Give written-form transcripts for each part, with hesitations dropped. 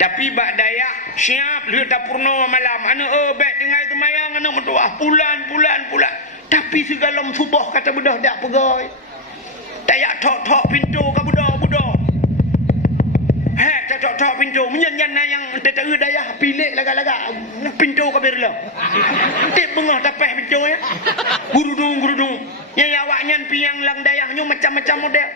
Tapi bak Dayak siap lihat dapurno malam. Anak bet dengan itu mayang anak mentua pulan. Tapi segala subuh kata budak dak pegoi. Dayak tok pintu ke budak. Tok pintu menyan yang tetangga Dayak pilih laga pintu ke berla. Tik bengah tapeh pintu ya. Gurudung. Yang awaknya piang lang Dayaknya macam-macam model.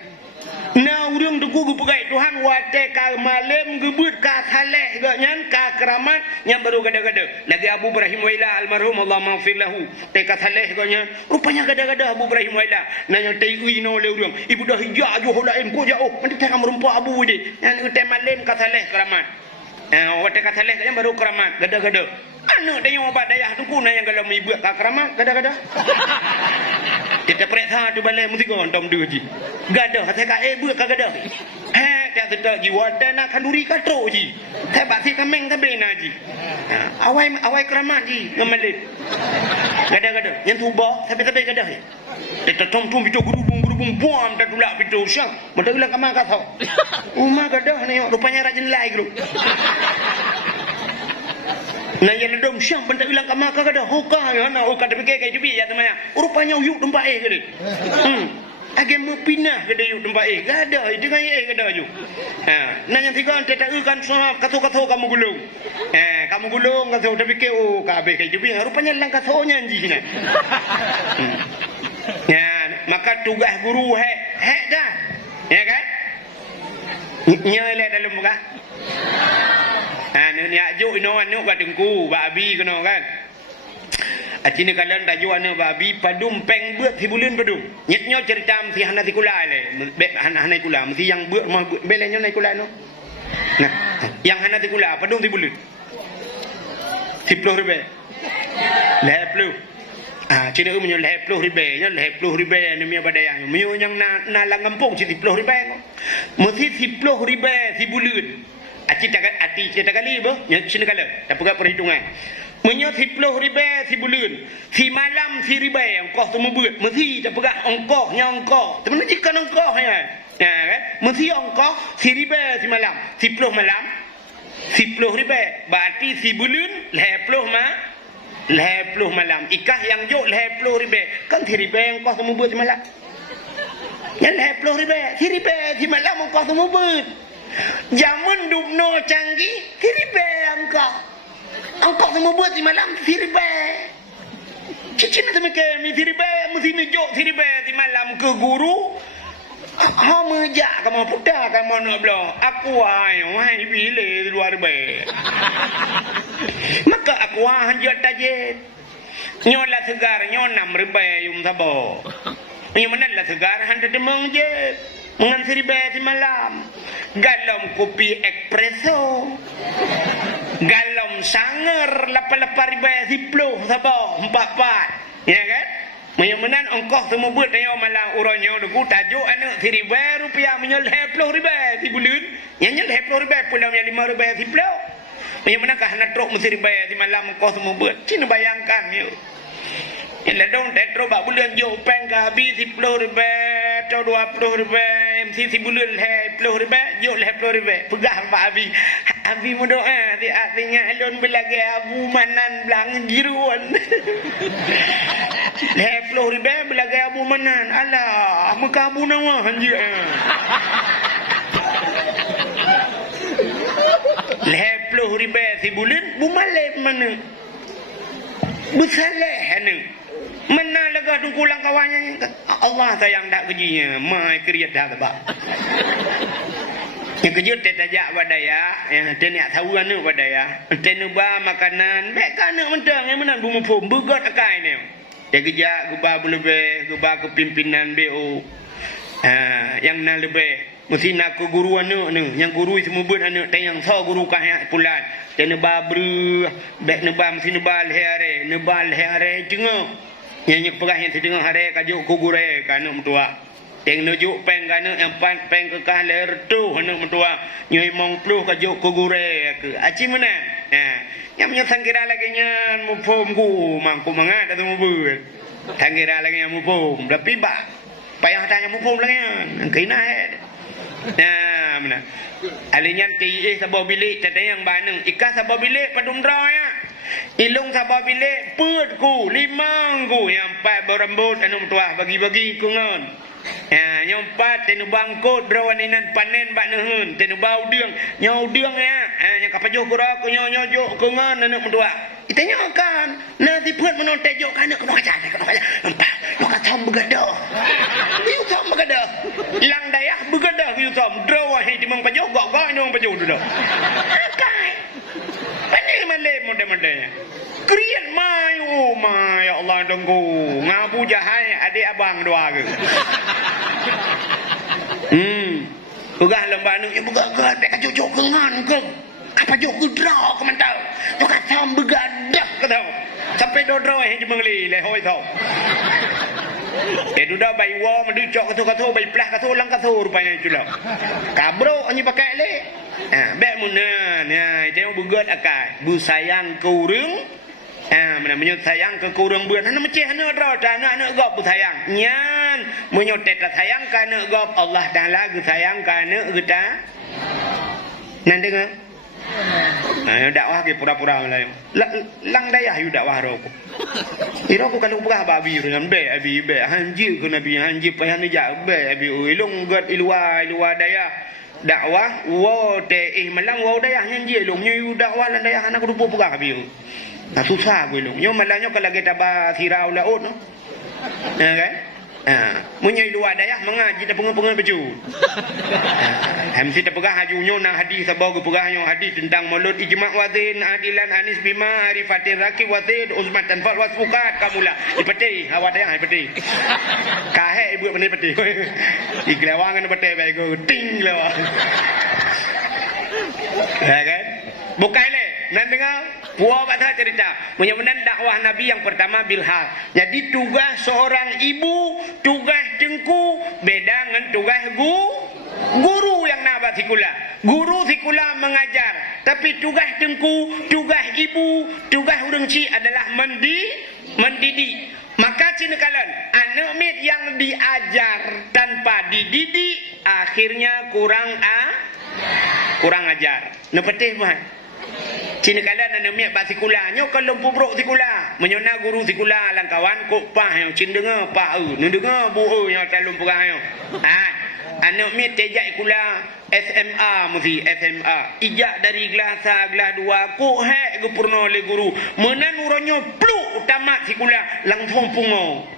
Nah urang tuku gepegai Tuhan wate ka malam gebut ka khaleh ganyan ka keramat yang baru gada-gada lagi Abu Ibrahim Waila almarhum Allah maghfir lahu te ka khaleh ganyan rupanya gada-gada Abu Ibrahim Waila nanya tei uino le urang ibu dah hijak jo holain ko jauh mesti te merumpa Abu de yang te malam ka khaleh keramat wate ka khaleh ganyan baru keramat gada-gada anak dia yang obat Dayak tu kuna yang kalau ibu ka keramat gada-gada kita periksa tu balai mesti kau tom dua ji gadah saya ka buat ka gadah tak sedar ji wadana kanduri ka tro ji saya basi kameng ka bena ji awai keramat ji ngamalit gadah yang tuba sampai gadah kita tom pitu gurubung buam tak tulak pitu syang mata ulang ka ka tau umah gadah ni rupanya rajin lai guru nah yang dom syang benda bilang ka maka kada hoka ya na hoka de ke jubi ya temanya rupanya uyuk tempat gede agama pinah gede uyuk tempat gada dengan gada ju nah yang tiga tak kan kata kamu gulung kamu gulung kata de ke ka be ke jubi rupanya lang kata nya anji na ya maka tugas guru dah ya kan nyele dalam muka ni ajuk ino anu ba dengku ba abi kena kan acini kalian taju anu ba abi padum peng beut si bulan padum nyetnyo cerita mesti hana tikula le hana tikula mesti yang beut mah belenyo nai kula no nah yang hana tikula padum si bulan 10 ribu leplu cina menyo leplu ribu nya leplu ribu ni mia badayang menyo yang na la ngampung 10 ribu mesti 10 ribu si bulan cerita kali apa? Yang sini kala. Tak pegang perhitungan. Menyo 10 ribu si bulan. Si malam si ribu engkau semua buat. Mesti tak pegang ongkosnya ongkos. Sebenarnya jika ongkos ya. Kan? Mesti ongkos si ribu si malam. 10 malam. 10 ribu. Berarti si bulan 10 malam. Ikah yang jok 10 ribu. Kan si ribu engkau semua buat si malam. Yang 10 ribu. Si ribu si malam engkau semua buat. Zaman dubno canggih siribe angkau semua buat di malam siribe cicina temeke mi siribe mesti mijok siribe di malam ke guru mejak kamu pudah kamu nak bilang aku wahai pilih luar be maka aku hanjat tajet nyola segar nyonam ribe yum sabo yang mana lah segar hantar demang je mengan siribe di malam galom kopi espresso galom sanger lepas ribu 10 sabah 4 ya kan menyamanan ongkos semua buat tanya malang urangnya duku tajuk anak ribu rupiah menyol 10 ribu di bulan yang nyol 10 ribu pulang yang 5 ribu 10 menyamanan kah nak truk mesti ribu di malam ongkos semua buat cina bayangkan yuk yang ledong tetro bak bulan jo peng ka habis 10 ribu atau 20 ribu mesti si bulan 10 ribu jo 10 ribu pegah pak abi mudoa di artinya alun belage abu manan belang jiruan 10 ribu belage abu manan alah muka abu nawa hanji 10 ribu si bulan bumalep mana bersalah hana mana lega tungkulang kawannya Allah sayang tak kejinya mai kriat dah sebab yang kejut tajak badaya yang tanya tahu anu badaya tenu ba makanan mek kana mentang yang menan bumi pom begot akai ni ya gejak guba belebe guba kepimpinan BO yang na lebe mesti nak ke guru anu yang guru semua buat anu tayang so guru kah pulan tenu ba bru bek neba mesti nebal hari jengok yang pegah yang sedengah hari kajuk kugure kanu mentua yang nujuk peng kanu yang peng kekah ler tu kanu mentua nyoi mong pluh kajuk kugure ke aci mana yang punya sangkira lagi nya mupom ku mangku mangat atau mubut sangkira lagi yang mupom tapi ba payah tanya mupom lagi yang kena mana alinyan ti sabau bilik tadayang baneng ikas sabau bilik padum draw ya ilung sabau bilik put ku limang ku yang empat berembut anu tuah bagi-bagi ku ngon ya nyompat tenu bangkut drawaninan panen bak neun tenu bau deung nyau deung ya yang kapajuh kura ku nyojo ku ngon anu tuah itanya kan nanti put menon tejok kana kena kaca nampak yo katom begadah yo tom begadah lang dayah begadah yo tom draw he di mang pajuh gok nyong pajuh tu dah akai pandai malem mode-modenya krian mai ya Allah dengku ngabu jahai adik abang doa ke pegah lembah nu yang begagat pek kacocok kengan ke apa jok ku draw ke mantau yo katam begadah ke tau sampai do draw he di mengli le hoi tau duda bai wo mendu cok katu bai plah katu lang katu rupanya itu lah kabro anyi pakai le bek munan ya dia begat akai bu sayang kurung mana menyut sayang ke kurung buan hana meceh hana draw hana gop bu sayang nyan menyut teta sayang kana gop Allah taala ge sayang kana kita nan dengar dakwah ke pura-pura lah lang dayah yu dakwah roko iro ko kalau buka babi dengan be abi be hanji ke nabi hanji payah ni jak be abi ilung gat ilwa dayah dakwah wo te malang wo dayah hanji ilung yu dakwah lan dayah anak rupo buka abi nah susah gue ilung nyo malangnya kalau kita ba sirau laut no kan munyai luar dayah mengaji dah pengen baju hamsi dah pegah hajunya nak hadis sabau ke pegah yang hadis tentang maulud ijma' wazin adilan anis bima arifatin rakib wazin uzmat tanfal wasfukat kamulah dipeti awak dayah dipeti kahe ibu benih peti iklewangan peti baik go ting lewa ya kan bukai le nan dengar puak baca cerita menyebutkan dakwah Nabi yang pertama bilhaq. Jadi tugas seorang ibu, tugas dengku beda dengan tugas guru yang nak sikula. Guru sikula mengajar, tapi tugas dengku, tugas ibu, tugas urang ci adalah mendidik. Maka cina kalian anak mit yang diajar tanpa dididik akhirnya kurang ajar. Nepetih mah. Cina kalian anak miak bak sikula nyo kalau pubruk sikula menyona guru sikula lang kawan kok pah yang cin dengar pah nu dengar bu yang talum perang yo anak miak tejak ikula SMA mesti SMA ijak dari kelas 2 kok hek ke purno le guru menan uronyo pluk tamat sikula langsung pungo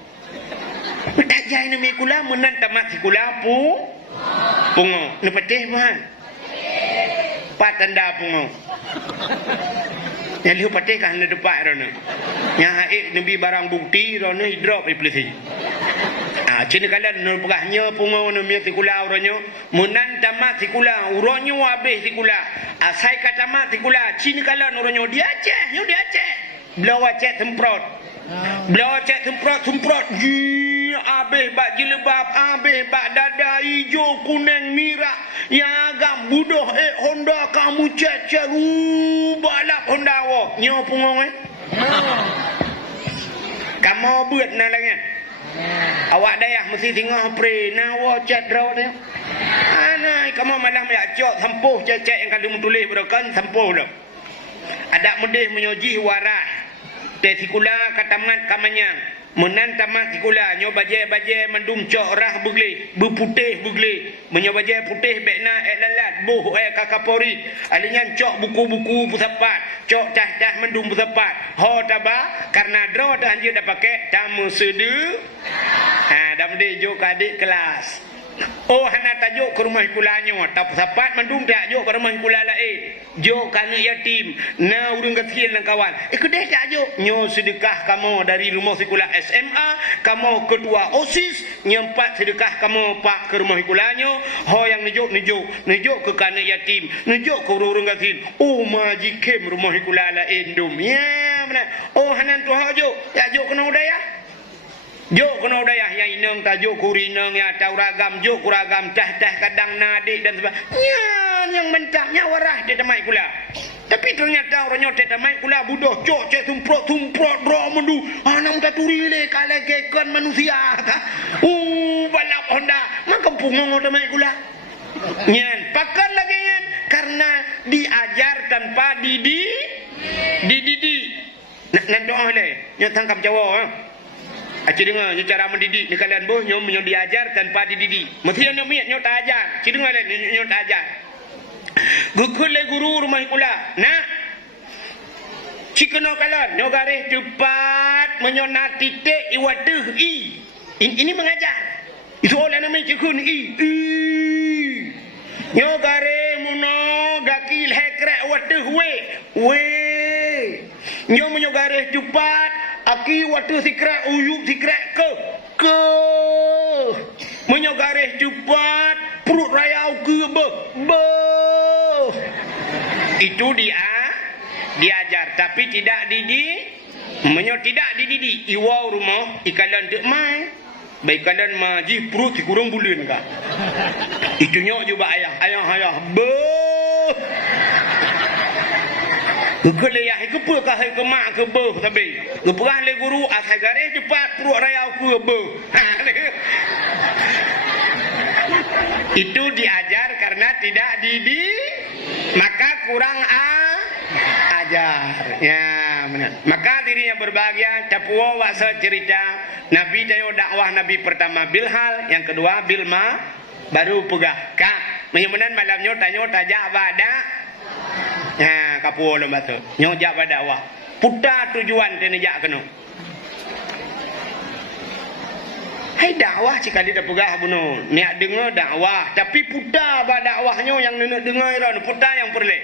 tak jai na mikula menan tamat sikula pungo ne petih mah patanda pungo yang lihat patih kan ada depan rona yang nabi barang bukti rona drop iplisi cina kalian nur pegahnya pungo namanya sikula uronyo menan tamat sikula uronyo habis sikula asai kata tamat sikula cina kalian uronyo dia Aceh belau Aceh semprot habis bak jilbab habis bak dada hijau kuning merah yang agak budoh Honda kamu cek balap Honda wo nyo pungong kamu buat na lagi awak dayah mesti tengah pre na wo cek draw dia anai kamu malah ya cok sempuh cek yang kalau tulis berakan sempuh dah ada mudih menyoji waras tesikula katamat kamanyang menan tamat sikula nyo baje mendum cok rah begli berputih begli menyo baje putih bekna lalat buh kakapori alinyan cok buku-buku pusapat cok cah mendum pusapat ho taba karena draw dah anjir dah pakai tamu sedu dam de jo kadik kelas hana tajuk ke rumah kulanyo tap sapat mandum tak jo ke rumah kula lain jo kana yatim na urang kecil dan kawan kedai tak jo nyo sedekah kamu dari rumah sikula SMA kamu ketua OSIS nyempat sedekah kamu pak ke rumah kulanyo ho yang nejuk ke kana yatim nejuk ke urang kecil maji kem rumah kula lain dum ya benar hanan tu ho jo tak jo kena udaya jo kena dayah yang inang tajuk kurinang ya tauragam jo kuragam tah kadang nadik dan sebagainya yang mentaknya warah dia temai kula tapi ternyata orangnya dia temai kula budoh cok cek tumprot bro mendu anak muda turi le kale kekan manusia balap Honda maka pungong temai kula Nyan, pakat lagi nyan. Karena diajar tanpa dididik. Nak doa le. Nyo tangkap Jawa. Aci dengar cara mendidik ni kalian boh nyo diajar tanpa dididik. Mesti nyo miat nyo tak ajar. Ci dengar le nyo tak ajar. Gukul le guru rumah kula. Nak. Cikeno kalian nyo garis cepat menyonat titik iwaduh i. Ini mengajar. Itu oleh namanya cikun i. Nyo garis muno gakil hekrek waduh we. Nyo menyo garis cepat aki waduh sikrak uyuk sikrak ke. Menyo garis cepat perut rayau ke be. Itu diajar tapi tidak tidak dididik. Iwau rumah ikalan dek mai. Baik kalian maji perut kurang bulan kah? Itu nyok juga ayah. Kekeleyah ke pe kah ke mak ke be tapi. Keperah le guru asal garis cepat perut rayau ke be. Itu diajar karena tidak dididik, maka kurang ajar. Ya, benar. Maka dirinya berbahagia. Capuo wasa cerita Nabi dayo dakwah Nabi pertama Bilhal, yang kedua Bilma, baru pegah. Kak, menyemenan malamnya tanyo tajak bada. Ya, kapuo lembah tu. Nyo jak bada dakwah. Puta tujuan tene jak keno. Hai dakwah cikali dah pegah buno. Niat dengar dakwah, tapi puta ba dakwahnya yang nenek dengar ira puta yang perle.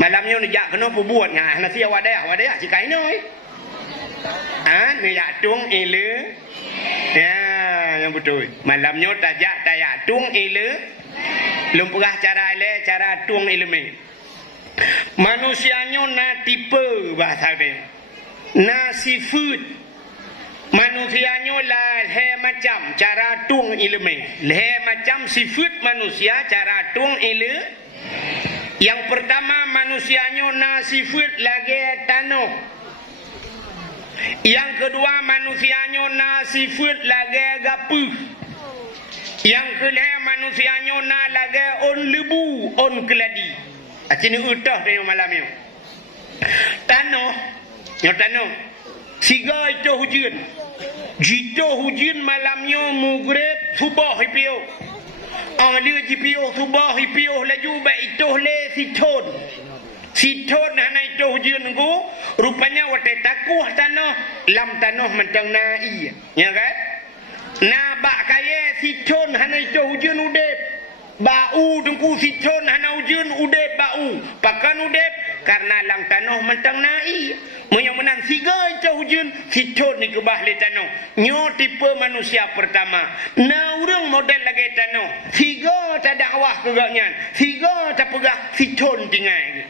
Malamnya ni jak kena buat ngah nasi wadaya cikai noi. Ni jak tung ile. Ya, yang betul. Malamnya tajak tayak tung ile. Belum pegah cara ile, cara tung ilmu. Manusianya na tipe bahasa dia. Na sifat. Manusianya lah macam cara tung ilmu. Macam sifat manusia cara tung ilmu. Yang pertama manusianya na sifat lagi tanah. Yang kedua manusianya na sifat lagi gapuh. Yang kedua manusianya na lagi on lebu, on keladi. Acini utah dia malamnya. Tanah, siga itu hujan. Jika hujan malamnya mugrib subah hipio. Dia jipio subah hipio laju baik itu le siton hana itu hujan ku rupanya wate takuh tanah lam tanah mentang nai. Ya kan? Na bak kaya siton hana itu hujan udep. Bau dengku siton hana hujan udep bau. Pakan udep karena lang tanah mentang nai. Menang siga itu hujan siton ni kebah le tanah. Nyo tipe manusia pertama. Na urang model lagi tanah. Siga tak dakwah kegaknya. Siga tak pegah siton tinggal.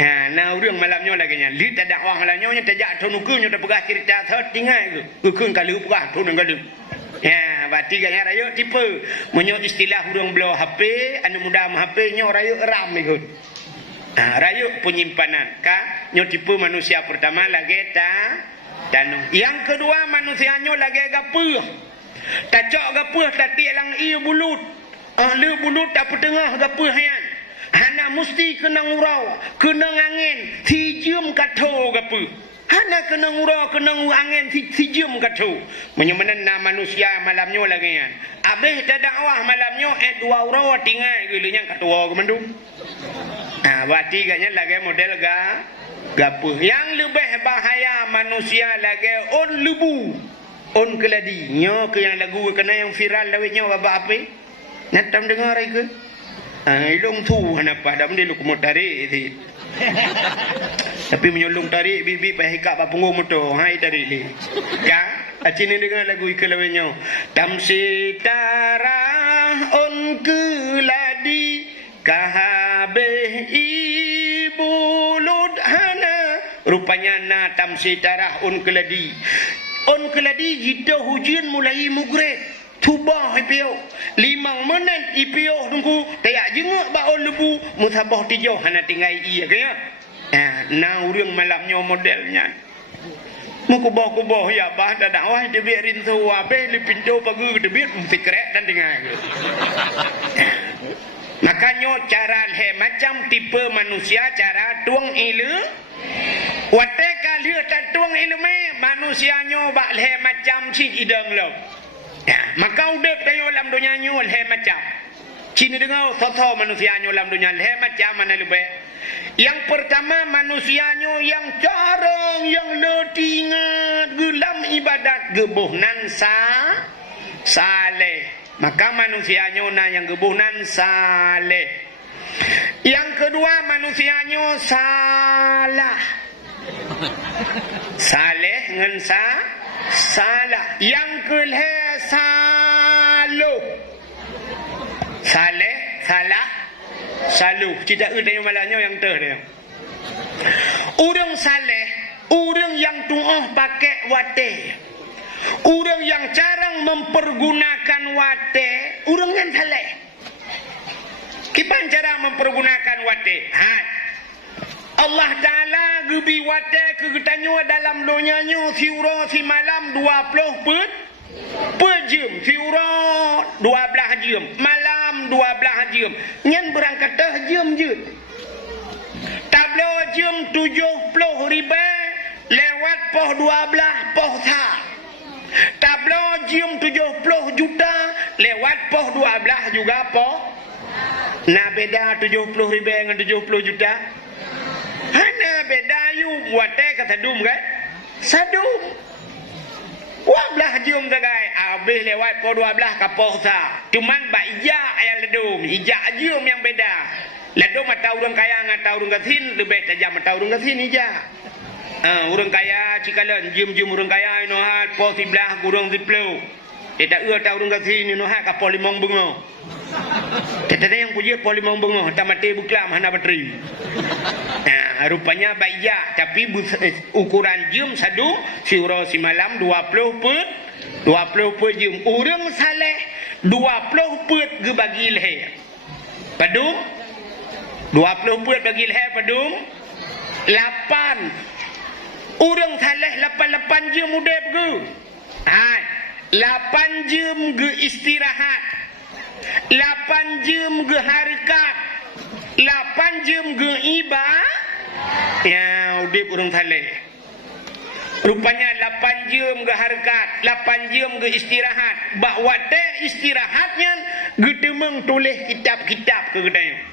Ha, na urang malamnya lagi nya. Li tak dakwah malamnya nya tak jak tonukunya tak pegah cerita thot tinggal ke. Keun kali pegah tonung kali. Ya, berarti gaknya raya tipe. Menyo istilah urang belau HP, anu muda HP nya raya ram ikut. Rayuk penyimpanan ka nyo tipe manusia pertama lagi tanah. Yang kedua manusianya lagi gapuh. Tacok gapuh tati lang i bulut. Le bulut tak petengah gapuh hayan. Hana mesti kena ngurau, kena angin, sijum kato gapuh. Hana kena ngurau, kena angin, sijum kato. Menyemenan na manusia malamnya lagi yan. Abih tak dakwah malamnya dua urau tinggal gilinya katua kemandung. Berarti katanya lagi model gapuh. Yang lebih bahaya manusia lagi on lebu, on keladi. Nyo ke yang lagu kena yang viral lawitnya bapa apa? Natam dengar ke? Ilung tu kenapa? Dah benda lu kumut tarik si. Tapi menyolong tarik bibi payah hikap apa punggung motor. Hai tarik li. Ka? Acini dengar lagu ikan lawitnya. Tamsi tarah on keladi. Kahabeh ibu ludhana. Rupanya na tamsi tarah on keladi. On keladi jika hujan mulai mugrib. Tubah ipio. 5 menit ipio tunggu. Tayak jenguk ba on lebu. Musabah tijau hana tinggal iya kaya. Na urang malamnya modelnya. Kuboh-kuboh ya bah dah dakwah dia biarin semua be li pintu pagi dia biar secret dan dengar. Makanya cara macam tipe manusia cara tuang ilu wate kali tak tuang ilu manusianya bak macam si idang lo. Maka udah tayo dalam dunia nyo macam Cina dengar soto manusianya dalam dunia macam mana lebih. Yang pertama manusianya yang jarang, yang letingat, gelam ibadat, gebuhnan saleh. Maka manusianya yang gebuhnan saleh. Yang kedua manusianya salah. Saleh dengan salah. Yang kelih saluh. Saleh, salah. Saluh, tidak ada yang malahnya yang dia. Orang saleh, orang yang tuah pakai wate. Orang yang jarang mempergunakan wate, orang yang saleh. Kipan cara mempergunakan wate? Allah Ta'ala gebi wate kegetanyo dalam donyanyo siura si malam 20 per jam. Siura 12 jam. Malam 12 jam. Nyan berangkat jam je. Tablo jam 70 ribu lewat poh 12 poh sah. Tablo jam 70 juta lewat poh 12 juga poh. Nah beda 70 ribu dengan 70 juta. Hana beda yu wate kata dum kan? Sadum. 12 jam sagai habis lewat poh 12 ke poh sah. Cuman baija yang ledum, hijak jam yang beda. Ledum atau orang kaya atau orang kasin lebih tajam atau orang kasin hijak. Orang kaya cikalan jam-jam orang kaya ino hat poh 11 kurang 10. Tak atau orang kasin ino hat ke poh 5 bunga. Tetap yang punya poh 5 bunga tak mati buklam hana bateri. Rupanya baija tapi ukuran jam sadu siura si malam 20 per jam. Orang saleh 20 per ge bagi leher. Padum 20 per bagi leher padum 8. Orang saleh 8 jam udah pergi. 8 jam ge istirahat. 8 jam ge harikat. 8 jam ge ibadah. Ya, udip orang saleh. Rupanya 8 jam ke harikat, 8 jam ke istirahat. Bahawa istirahatnya gedemeng tulis kitab-kitab ke gedanya.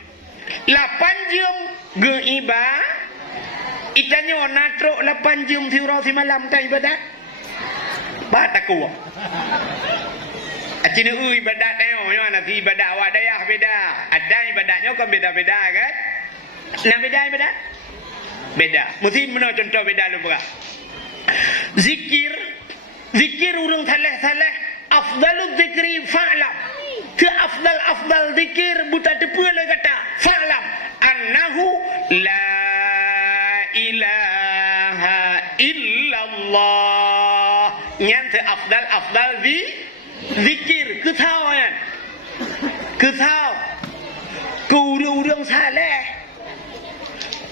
8 jam ke ibadah. Itanya natrok 8 jam siurau si malam tak ibadat. Bataku. Acina ibadat tayo, mana si ibadat awak dayah beda. Ada ibadatnya kan beda-beda kan? Nah beda ibadat? Beda. Mesti mana contoh beda lu buka. Zikir orang saleh afdalul zikri fa'lam. Ke afdal zikir buta tepu le kata fa'lam annahu la ilaha illallah. Yang se afdal zikir ke tahu kan? Ke tahu. Ku orang saleh.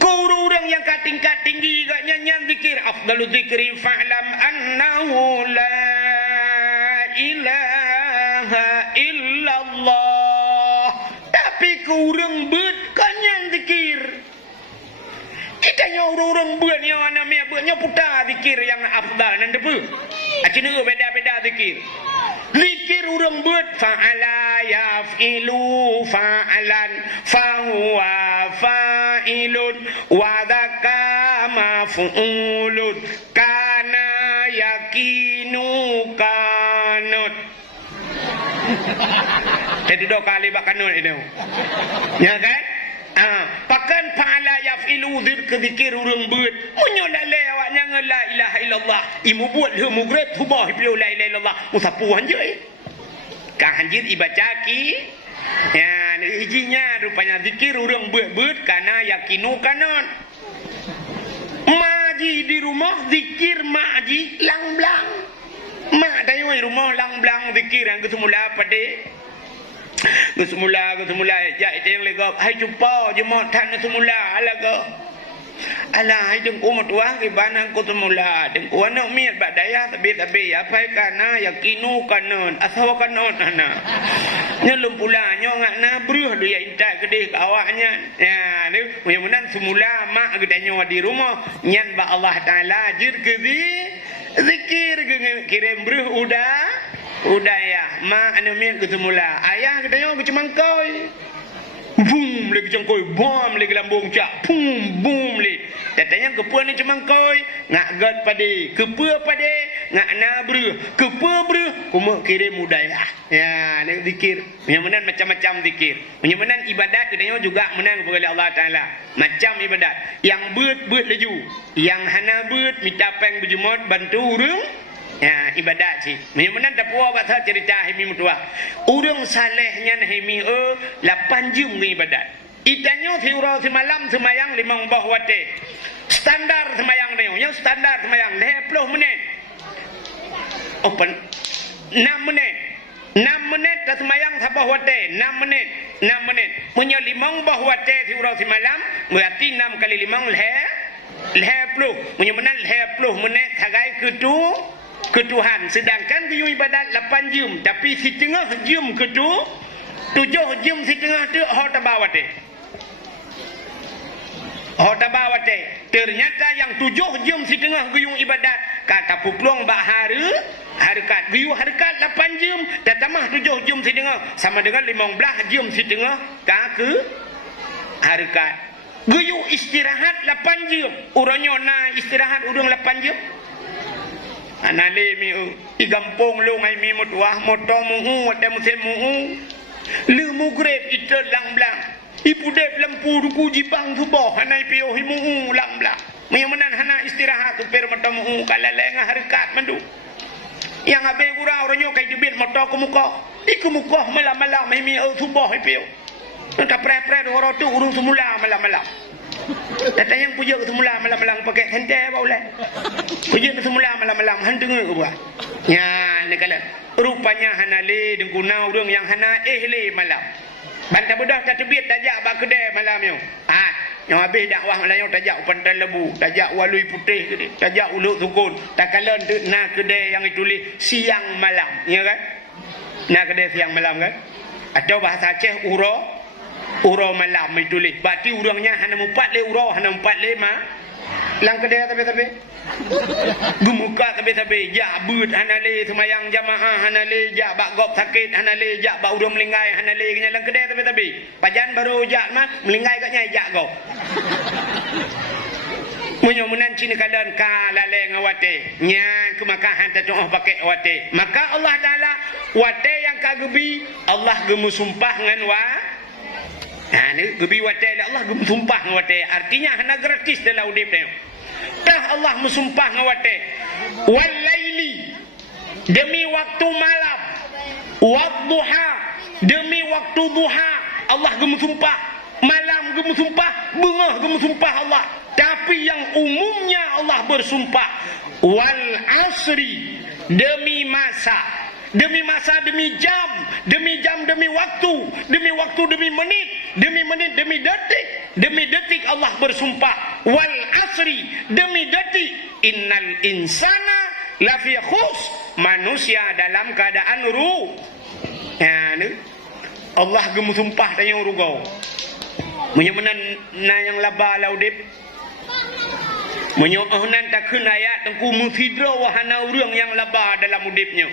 Orang yang tingkat tinggi gak nyanyian zikir afdalul zikri fa'lam annahu la ilaha illallah. Tapi kurang bet kanyan zikir. Kita orang-orang buat yang namanya buatnya putar zikir yang afdal nanti pun. Acina beda-beda zikir. Zikir orang buat fa'ala yaf'ilu fa'alan fahuwa fa'ilun wa dhaka maf'ulun kana yakinu kanut. Jadi 2 kali bak kanut itu. Ya kan? Pakan fa'ala yaf'ilu zikir orang buat. Munyolah lewatnya la ilaha illallah. Imu buat le mugrib hubah beliau la ilaha illallah. Musapu hanjir. Ka hanjir ibaca ki. Ya, ijinya rupanya zikir orang buat karena yakinu kanon. Maji di rumah zikir maji lang-blang. Mak dayo di rumah lang-blang zikir yang kesemula pada Kesemula ya itu yang legap. Hai jumpa jemaah tan semula alaga. Alah dengku mutuah ke banang ku semula. Dengku anak miat bak daya tabi apa kana yakinu kanon asawa kanon ana. Nyelum pula nyo ngak na bruh dia intak kedih awaknya. Ya ni mudah-mudahan semula mak kita nyo di rumah nyan ba Allah Taala jir ke zikir kirim bruh udah ya mak anu miat ke semula. Ayah kita nyo ke cemangkoi. Boom lagi cangkoi, bom lagi lambung cak, boom le. Datanya kepua ni cuma koi, ngak god pade, kepua pade, ngak nabru, kepua bru, kuma kirim mudaya. Ya, nak zikir. Menan macam-macam zikir. Menan ibadat katanya juga menang kepada Allah Taala. Macam ibadat. Yang beut laju, yang hana beut minta peng berjumut bantu urang. Ya, ibadat sih. Menan tak puas pasal cerita himi mutua. Urang salehnya himi 8 jam ke ibadat. Itanyo thiura semalam semayang 5 bah wate. Standar semayang dia. Yang standar semayang 20 minit. Open 6 minit. 6 menit dah semayang sabah wate. 6 menit. Punya 5 bah wate thiura semalam berarti 6 kali 5 10. Punya benar 10 menit sagai ke Tuhan. Sedangkan dia ibadat 8 jam. Tapi setengah jam ke 7 jam setengah tu hot bawate. Ternyata yang 7 jam setengah guyung ibadat kata puplong bak harikat guyung harikat 8 jam dan tambah 7 jam setengah sama dengan 15 jam setengah ke harikat. Guyung istirahat 8 jam. Urangnya na istirahat urang 8 jam. Anale mi i gampong lu ngai mi mutuah moto muhu ada musim muhu lu mugreb itu lang blang ipu dep lampu duku jipang subuh hanai pio hi muhu lang blang menan hana istirahat tu per moto muhu kala lenga harikat mandu yang abe gurau ronyo kai debit moto ku muka iku muka malam-malam mi subuh hi pio tak pre-pre oro tu urung semula malam-malam. Datang yang puja ke semula malam-malam pakai hentai apa boleh. Puja ke semula malam-malam han dengar ke buah. Ya, ni kala. Rupanya hanale dengkunau urang yang hana le malam. Bantah bedah tak terbit tajak bak kedai malam yo. Yang habis dakwah malam yo tajak pantai lebu, tajak walui putih ke dia, tajak uluk sukun. Tak kala na kedai yang ditulis siang malam, ya kan? Na kedai siang malam kan? Atau bahasa Aceh uro malam ditulis. Berarti urangnya hana 4 le uro, hana 4 le ma. Lang kedai tapi. Gemuka tapi. Ja beut hana le semayang jamaah hana le ja bak gop sakit hana le ja bak urang melinggai hana le nya lang kedai tapi. Pajan baru ja mah melinggai kat nyai ja gop. Munyo-munan cina kadan ka lale ngawate. Nya kemakahan tatoh pakai wate. Maka Allah Taala wate yang kagebi Allah gemu sumpah ngan ni gebi wate Allah gem sumpah ngawate artinya hana gratis dalam udip dia. Tah Allah mensumpah ngawate wal laili demi waktu malam wadduha demi waktu duha Allah gem sumpah malam gem sumpah bengah gem sumpah Allah tapi yang umumnya Allah bersumpah wal asri demi masa demi jam demi waktu demi menit demi detik Allah bersumpah wal asri demi detik innal insana lafi khus manusia dalam keadaan ya ni Allah gemu sumpah tanya rugau menyemenan na yang laba laudip menyohnan takun ayat tengku mufidra wahana urang yang laba dalam udipnya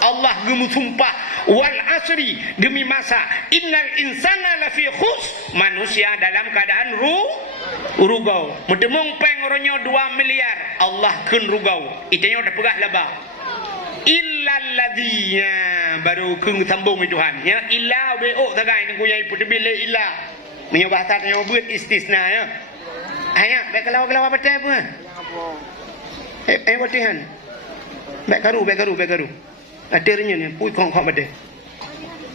Allah gemu sumpah wal asri demi masa innal insana lafi khus manusia dalam keadaan rugau medemung peng ronyo 2 miliar Allah kun rugau itanya dah pegah laba illal ladzina baru keng sambung Tuhan ya illa wo tagai nang kuyai putbile illa menyo bahasa tanya beut istisna ya ayat baik kalau apa teh apa watihan baik garu adirnya ni pui kong pada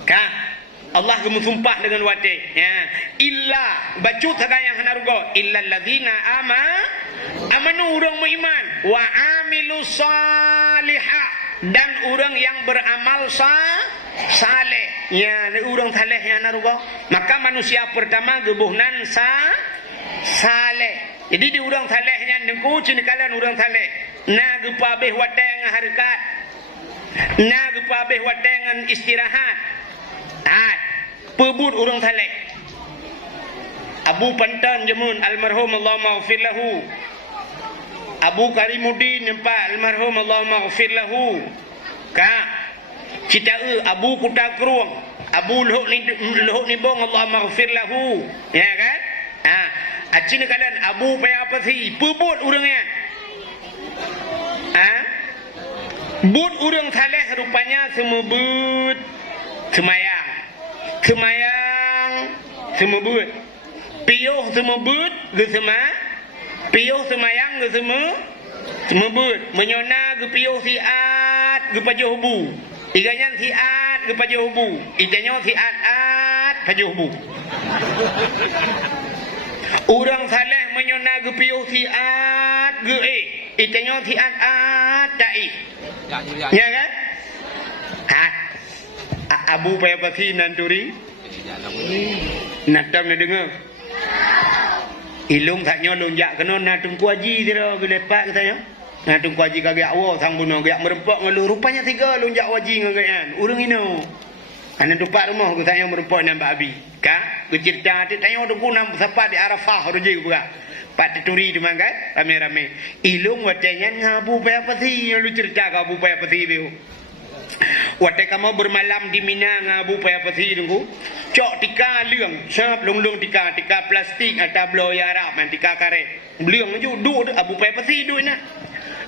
ka Allah gemu sumpah dengan wate ya illa bacut saga yang hanarugo illa alladzina amanu urang beriman wa amilus salihah dan orang yang beramal saleh ya urang saleh yang hanarugo maka manusia pertama gebuhnan saleh Jadi di urang salehnya nengku cina kalian urang saleh. Na gepa beh wateng harkat. Na gepa beh watengan istirahat. Pebut urang saleh. Abu Pantan Jamun almarhum Allah maghfir lahu. Abu Karimuddin nampak almarhum Allah maghfir lahu. Cita Abu Kuta Keruang, Abu Luhuk ni bong Allah maghfir lahu. Ya kan? Acina kalian Abu payah apa sih? Pebut urangnya. But urang saleh rupanya semebut semayang. Semebut. Piuh semebut ke piuh semayang ke semebut. Menyona ke piuh siat ke pajuh hubu. Iganyan siat ke pajuh hubu. Ijanyo siat pajuh hubu. Urang saleh menyona ke piuh siat ke ijanyo siat dai. Ya kan? Abu payah pasti nanturi. Natam ni dengar. Ilung tak nyolong jak kena natung kuaji dia gelepak katanya. Natung kuaji kagak awak sang bunuh gak merempak ngalu rupanya 3 lonjak waji ngagayan. Urang ino. Ana tupak rumah ku tanya merempak nampak abi. Ku cerita tu tanya tu nam siapa di Arafah roji ku buka. Pak tuturi tu mangkat rame-rame. Ilung watenya ngabu payah pasti lu cerita ka abu payah pasti biu. Watai kamu bermalam di Mina ngabu payah pasti tunggu. Cok tika liang, siap long tika plastik atau blow ya Arab man tika karet. Liang ju duk abu payah pasti duk nak.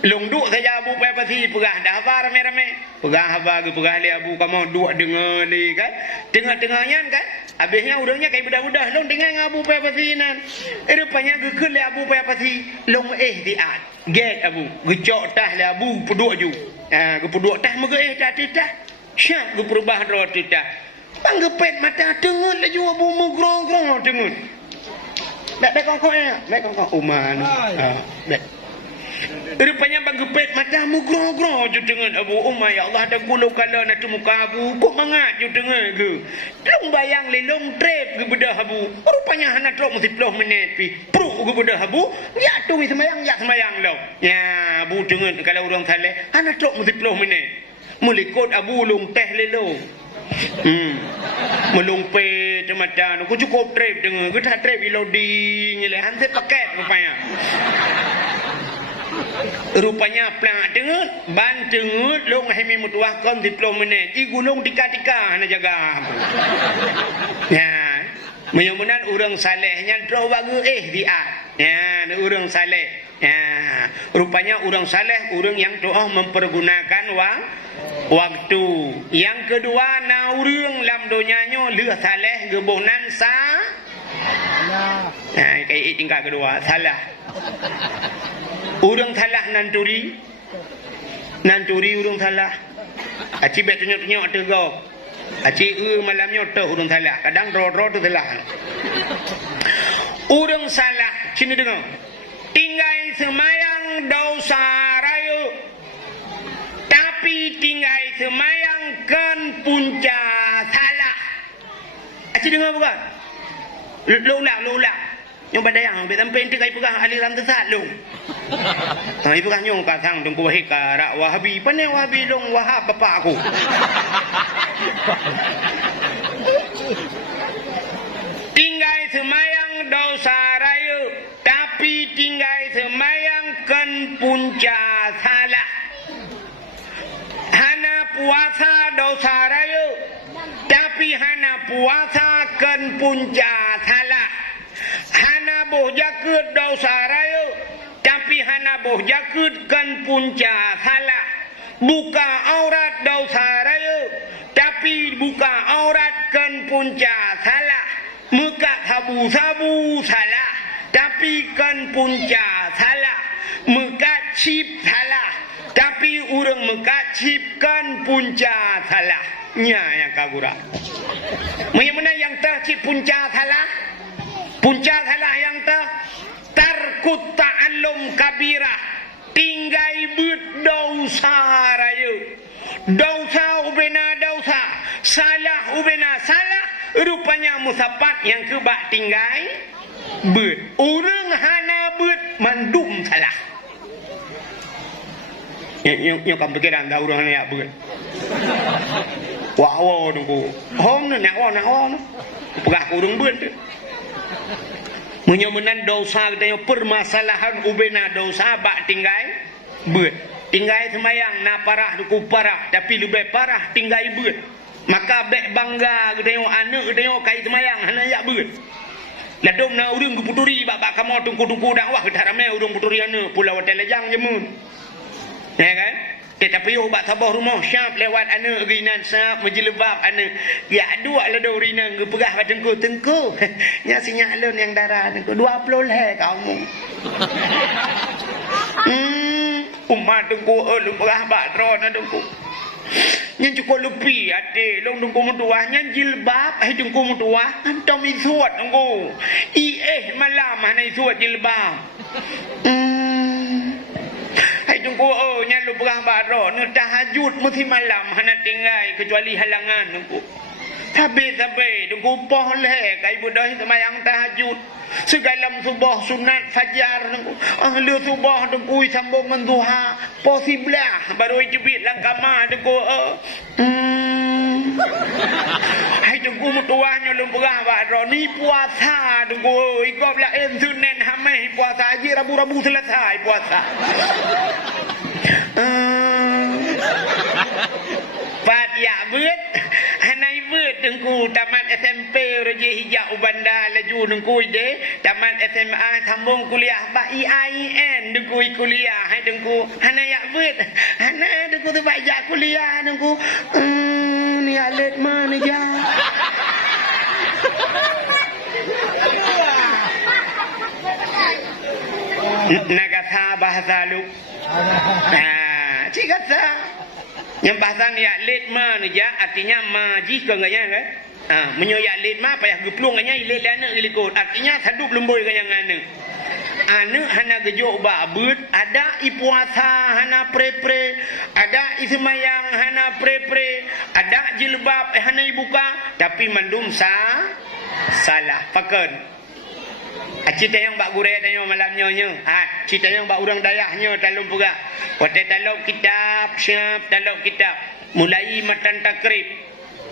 Long duk saja abu payah pasti pegah dah apa rame-rame. Pegah apa ke pegah li abu kamu duk dengar li kan. Tengah-tengahnya kan. Habisnya udahnya kayak budak-budak long dengar ngabu payah pasti nan. Rupanya ke li abu payah pasti long diat. Get abu, gecok tah li abu peduk ju. Peduk tah muka dah titah. Syap ke perubahan roh titah. Panggepet mata dengut laju abu mugrong-grong dengut. Dak kongkong ya, kongkong uman. Rupanya panggepet mata mugrong-grong je dengut abu umma ya Allah ada gulu kala nak muka abu kok mangat je dengut ke. Long bayang le long trip ke bedah abu. Rupanya hana trok mesti 10 minit pi. Pruk ke bedah abu, ya tu semayang lo. Ya abu dengut kalau orang saleh hana trok mesti 10 minit. Melikut abu long teh lelo. Melumpe macam aku cukup trip dengan aku tak trip loading le hanset paket rupanya pelak dengut ban dengut long hemi mutuah kon 10 minit i gunung tika-tika hana jaga ya mudah-mudahan orang salehnya tro bagu diat ya orang saleh ya rupanya orang saleh orang yang doa mempergunakan waktu. Yang kedua naurung lam donyanya leh saleh gebonan kayak tingkat kedua salah. Urang salah nanturi urang salah. Aci bet tunjuk-tunjuk tegak. Aci malamnya teh urang salah. Kadang ro tu salah. Urang salah, sini dengar. Tinggal semayang dosa raya. Tapi tinggal semayang kan punca salah. Aci dengar bukan? Lulah. Yang pada yang sampai nanti kaya pegah aliran tersat long. Kaya pegah nyong kasang tunggu wahika rak wahabi. Pandai wahabi long wahab bapak aku. Tinggal semayang dosa raya. Tapi tinggal semayang kan punca salah. Hana puasa dosa raya. Tapi hana puasa kan punca salah. Hana boh jakut dosa raya. Tapi hana boh jakut kan punca salah. Buka aurat dosa raya. Tapi buka aurat kan punca salah. Muka sabu-sabu salah. Tapi kan punca salah. Muka cip salah. Tapi urang muka cip kan punca salah. Nya yang kagura. Mana yang tercip punca salah? Punca salah yang tarkut ta'allum kabirah. Tinggai but dosa raya. Dosa ubena dosa. Salah ubena salah. Rupanya musapat yang kebak tinggai but. Urang hana but Nyo kam pikiran tahu orang ni apa. Wow tunggu. Hom ni nak wah. Pegah kurung ben tu. Menyomenan dosa kita permasalahan ubena dosa bak tinggai bet. Tinggai semayang na parah duku parah tapi lebih parah tinggai bet. Maka bek bangga kita anak kita kai semayang hana yak bet. Ladom na urang kuputuri bak kamu tungku dakwah kita ramai urang puturi anak pulau telejang jemun. Ya kan? Tetapi ubat tabah rumah syap lewat anak rinan sap menjilbab anak. Ya dua lah do rinan gepegah tengku. Nya sinyalun yang darah tengku 20 leh kamu. Umat tengku lu pegah bak tron tengku. Nya cukup lebih ade long tengku mutuah nya jilbab tengku mutuah antom isuat tengku. Malam mana isuat jilbab. Hai tunggu nya lu perah baro ni tahajud mesti malam hana tinggai kecuali halangan tunggu. Tapi tunggu poh leh kai budak semayang tahajud. Segalam subuh sunat fajar tunggu. Ahli subuh tunggu sambung dengan duha. Posiblah baru jebit lang kamar tunggu. Hai tunggu mutuahnya lu perah baro ni puasa tunggu. Ikop lah Senin hameh puasa haji rabu-rabu selesai puasa. Pat ya bet hanai bet tengku tamat SMP raja hijau bandar laju tengku ide tamat SMA sambung kuliah ba IAIN tengku kuliah hai tengku hanai ya bet hanai tengku tu baca kuliah tengku ni alet mana ja Nagasa bahasa lu. Cik kata. Yang bahasa ni alit ma ni ja artinya maji ke nganya kan? Menyoyak alit ma payah geplung nganya ilit anak ilikut. Artinya sadup lemboi ke yang anak. Anak hana gejok babut, ada ipuasa hana pre-pre, ada ismayang hana pre-pre, ada jilbab hana ibuka, tapi mandum salah pakan. Cerita yang bak gurek tanya malamnya nya. Cerita yang bak orang dayahnya talum pula. Waktu talum kitab, siap talum kitab. Mulai matan takrib.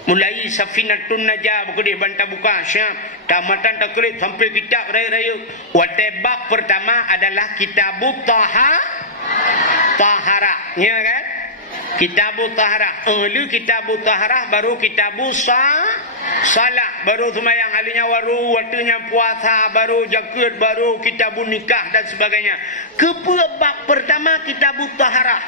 Mulai Safinatun Najah buku dia bantah buka siap. Tamatan takrib sampai kitab raya-raya. Waktu bab pertama adalah kitabut taharah. Ya kan? Kitabut taharah. Lu kitabut taharah baru kitabut salah baru semayang halinya waru waktunya puasa baru jagat baru kitabun nikah dan sebagainya. Bab pertama kitabut taharah.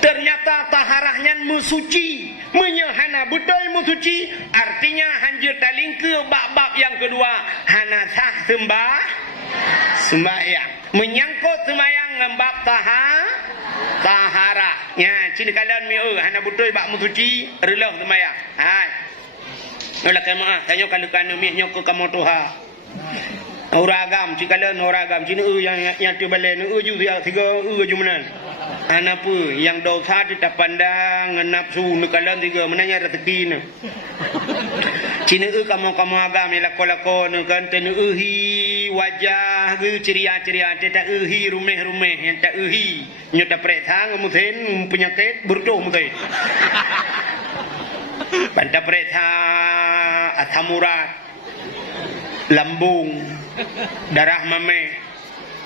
Ternyata taharahnya musuci menyahana betul musuci artinya hanjir taling ke bab-bab yang kedua hana sah sembahyang menyangkut sembahyang ngembab taharah nya cini kalian mi hana betul bab musuci relah sembahyang hai olah kemaah tanya kalau kana mi nyok ke kamu tuha oragam cikalian oragam cini yang tu balen ju dia tiga jumanan apa yang dosa tidak pandang nafsu nekalan tiga menanya rezeki ni cina kamu agam yang lako-lako ni kan tenu wajah ke ceria-ceria tak rumeh-rumeh yang tak nyata periksa mungkin penyakit berdoh mungkin bantah periksa asam urat lambung darah mame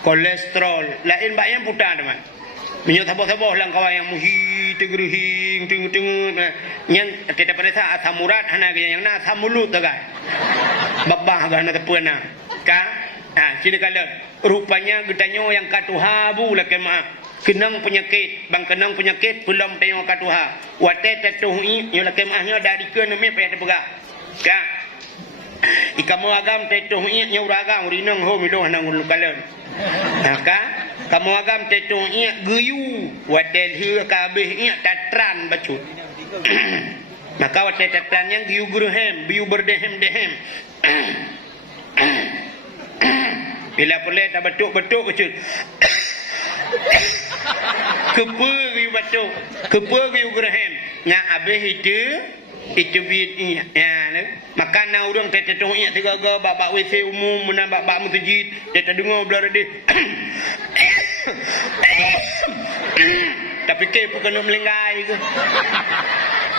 kolesterol lain banyak putah teman minyak sabah-sabah lang kawan yang muhi tegerihing tengok yang tidak pada saat asam urat hana yang na asam mulut kan babah gana tepena ka sini kala rupanya getanyo yang katuha bu lah kemaah kenang penyakit bang kenang penyakit belum tengok katuha wate tetuhi yo lah kemaahnya dari ke nemi payah tepegak ka ikamu agam tetuhi nya uragam rinang ho miloh nang kala ka kamu agam tetung iak geyu wadel hiu kabeh iak tatran bacut maka wadel tatran yang geyu gerhem biu berdehem bila perle tak batuk bacut kepe geyu batuk kepe geyu gerhem nya abeh itu bid ya maka na urang tetung iak tiga babak WC umum menambah bab masjid dia tak dengar belar dia Tapi ke pun kena melenggai ke.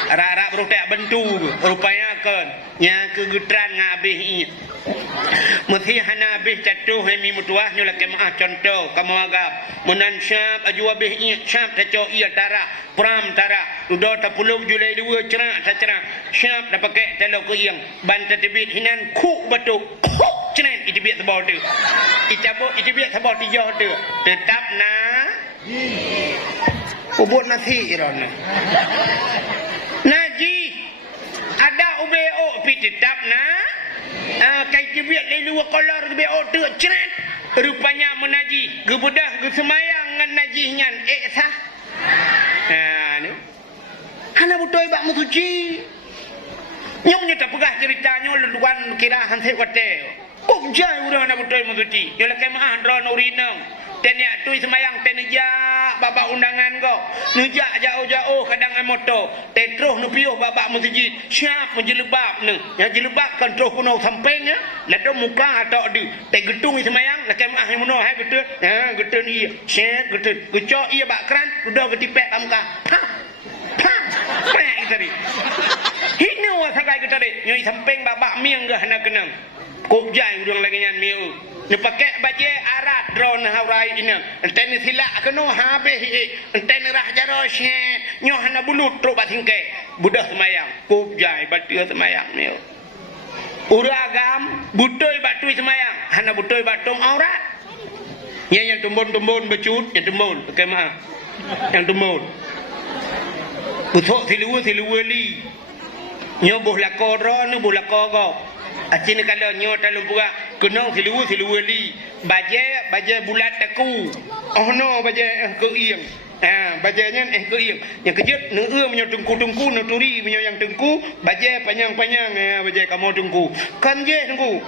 Rak-rak berutak bentu ke. Rupanya kan. Yang kegetran dengan habis ini. Mesti hana habis catuh hemi mutuah nyula kemah contoh kamu agak menan syab aju habis ini syab taco ia tarah pram tarah udah tapuluk Julai 2 cerak tak cerak syab dah pakai telo ke yang bantat tibit hinan ku batu cenen itu biar sebab tu icabuk itu biar sebab tiga tu tetap na ubut nasi irona naji ada ubeo pi tetap na kai kibiat lai dua kolor gebeo tu ceret rupanya menaji gebudah gesemayang ngan najihnya sah ni hana butoi bak musuci nyomnya tak pegah ceritanya luan kira hanse kote kok jai urang na butoi musuci yo la kemah dron urinang tenya tui semayang teneja babak undangan kau nejak jauh-jauh kadang motor tetruh nu piuh babak masjid siap menjelebab ni yang jelebab kan terus kuno sampingnya lado muka atau di te gedung semayang nak kemah yang mono hai betul betul ni set betul gecok ia bak keran udah ketipek muka ha pek tadi hini wa sakai kita ni nyoi samping babak miang ke hendak kenang kok jai urang lagi nyan miu ni pakai baju arat drone haurai ina enten silak keno habis enten rah jaro syet nyoh hana bulut tro bat hingke budah semayang kop jai batia semayang ni uragam butoi batui semayang hana butoi batung aurat yang tumbun-tumbun becut yang tumbun pakai mah yang tumbun butok silu li nyoh boh lakoro ni boh lakoro acin kalau nyo dalam pura kenong silu li baje bulat taku oh no baje ke ieng bajanya ke ieng yang kejut neu menyo tungku nuturi menyo yang tungku baje panjang baje kamu tungku kan je tungku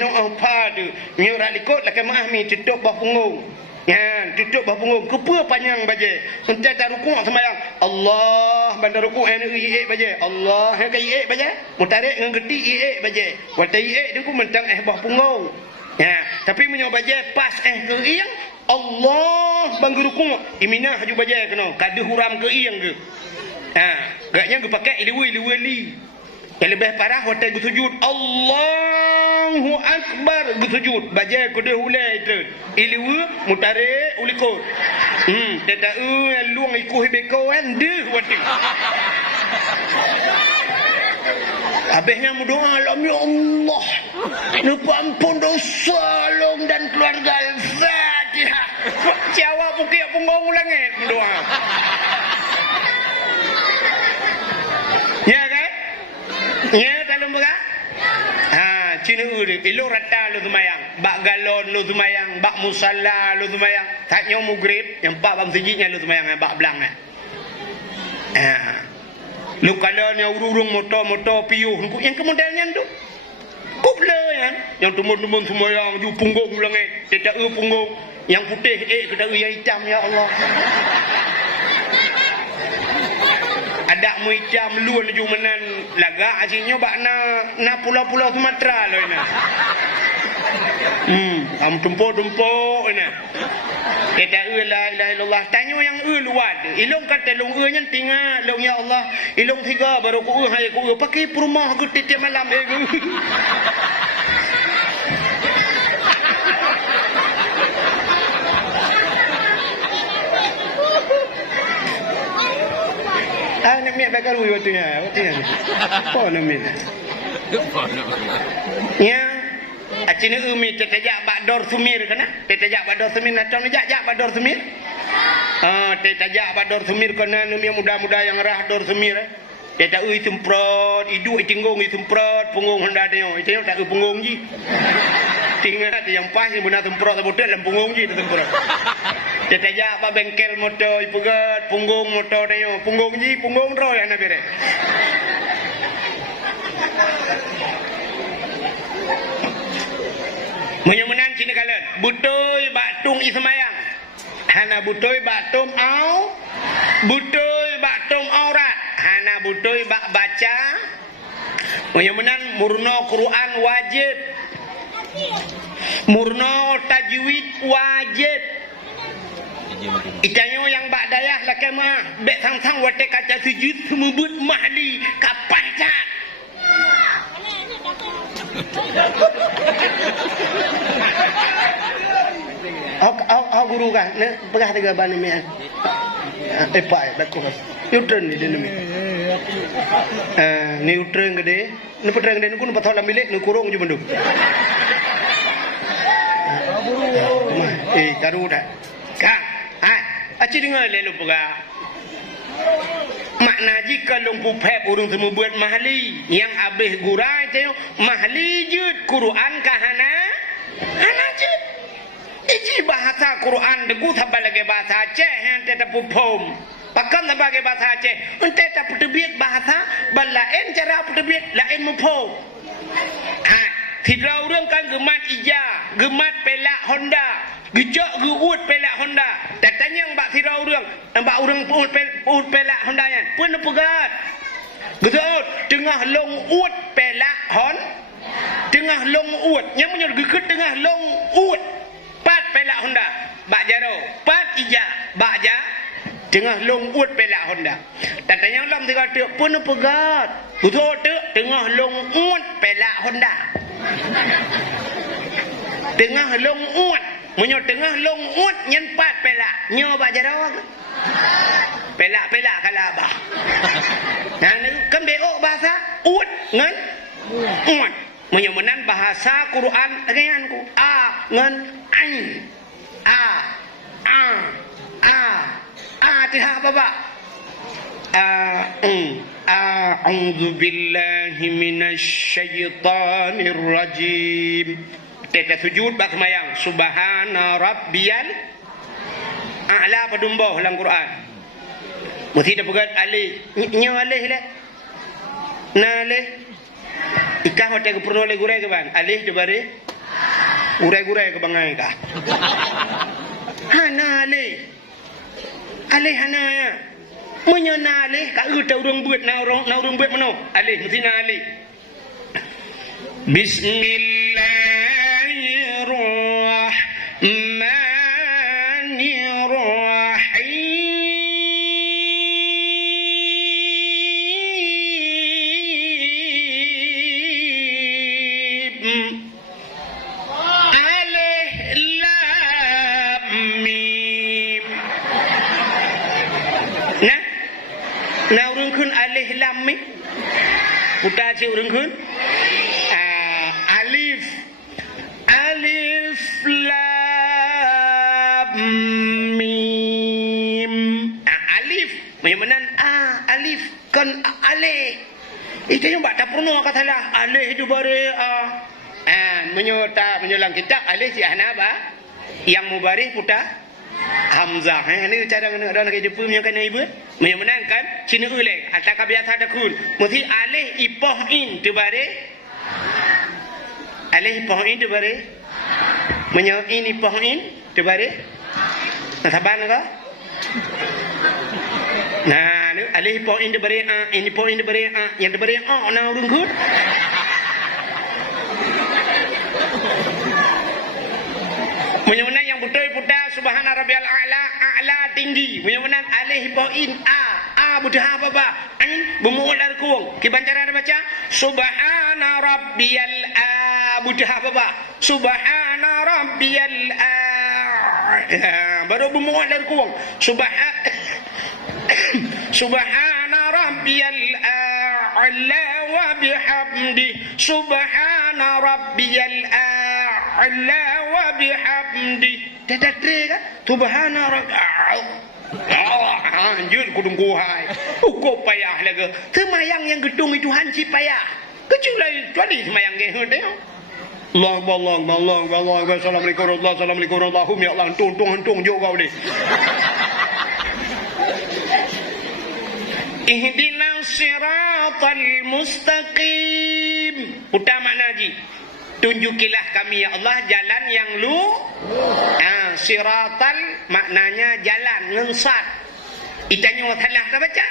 no apa tu menyo ralikot lah kemah mi tutup bah punggung tutup bah punggung kepa panjang baje entah tak rukuk sembahyang Allah bandar rukuk ni baje Allah ke baje mutarik dengan geti baje watai tu mentang bah punggung tapi menyo baje pas ke iang Allah bang rukuk imina haju baje kena kadu huram ke iang ke gaknya pakai liwi yang lebih parah hotel bersujud Allahu Akbar bersujud baca kuda hulai itu iliwa mutarik ulikot tidak luang ikuh beko kan deh wati habisnya berdoa alam ya Allah lupa ampun dosa long dan keluarga Al-Fatihah jawab bukit punggung langit berdoa ya kan ya dalam berak cina uri ilo rata lu semayang bak galon lu semayang bak musalla lu semayang taknya mugrib yang pak bang sejidnya lu semayang bak belang lu kalau ni urung motor piuh yang kemodelnya tu kupla yang tumun-tumun semayang ju punggung langit tidak punggung yang putih kita yang hitam ya Allah ada mu hitam luan ju menan laga asinyo bak na pulau-pulau Sumatera lo ina am tumpo ina kita la ilaha illallah tanyo yang luad ilong kata long nya tinggal long ya Allah ilong tiga baru ku hai ku pakai rumah ku tiap malam nak miak bakal waktu apa nak miak ya acini umi tetajak bakdor sumir kana tetajak bakdor sumir nak jak bakdor sumir tetajak bakdor sumir kana umi muda-muda yang rah dor sumir tetak semprot hidup tinggung semprot punggung hendak dia itu tak punggung ji tinggal yang pas yang benar semprot sebutan dalam punggung ji semprot tetajak apa bengkel motor ipugat punggung motor dia punggung ji punggung roh yang nabi deh menyemenan cina kalian butoi batung ismayang hana butoi batum au butoi batum aurat hana butoi bak baca menyemenan murno Quran wajib murno tajwid wajib Itanyo yang bak dayah lah kemah bek sang-sang wate kaca sujud semubut mahli kapai tak Au guru kan ne pegah tiga ban ni pai bagus neutron ni dia ni neutron gede ni petrang gede ku patol dalam bilik ni kurung je bendung taruh dah kang aci dengar le lu pegah makna jika lumpu phep urung semua buat mahli yang habis gurai tengok mahli jud Quran kahana hana jud iji bahasa Quran degu sebagai bahasa Aceh yang tetap pupom pakan sebagai bahasa Aceh ente tak pertebit bahasa balain cara pertebit lain mupom tidak orang kan gemat ija gemat pelak Honda gejak geut pelak Honda datanya mbak tidak orang mbak orang pun pelak Honda yan pun pegat betul tengah long ut pelak Hon tengah long ut yang menyuruh gekut tengah long ut pat pelak Honda bak jaro pat ija bak ja tengah long ut pelak Honda datanya lam tiga tek pun pegat betul tek tengah long ut pelak Honda tengah long ut menyo tengah long ut nyen pat pelak nyo bak jaro pelak kalabah nang kan beok bahasa ut ngan ut menyo menan bahasa Quran dengan ku a ngan ain tiha baba a'udzu billahi minasyaitonir rajim teta sujud bak semayang subhana rabbiyal a'la padumbuh dalam Quran mesti dah pegat alih nyo alih le na alih ikah hotel ke perno le gurai ke bang alih de bare gurai ke bangai ka hana alih hana ya menyo na alih ka tau urang buat na urang buat mano alih mesti na alih Bismillahirrahmanirrahim alif lam mim na urang kun alif lam mim puta ci urang kun alif lam mim alif menan alif kan alif itu yang tak perlu kata salah alif itu bare menyolang kitab alif si hanaba yang mubarih puta hamzah ini cara ada nak Jepun yang kena ibu menangkan cina ulek atau biasa takun mesti alif ipoh in tu bare alih poin tu bare menyo ini poin tu bare saban ka nah ni alih poin tu bare ini poin tu bare yang tu bare na urung khut menyo yang betul putar subhana rabbiyal a'la tinggi menyo alih poin a budah apa ba bumuul ar kuung kibancara ada baca subhana rabbiyal budah apa ba subhana rabbiyal baru bumuul ar kuung subhana rabbiyal a'la wa bihamdi subhana rabbiyal a'la wa bihamdi dadah tre kan subhana rabbiyal anjur kudung kuhai uko payah laga semayang yang gedung itu hanci payah kecuali tadi semayang ke hende Allah assalamualaikum warahmatullahi ya Allah tung jo kau ni ihdinas siratal mustaqim utama naji tunjukilah kami ya Allah jalan yang siratal maknanya jalan ngensat itanya salah tak baca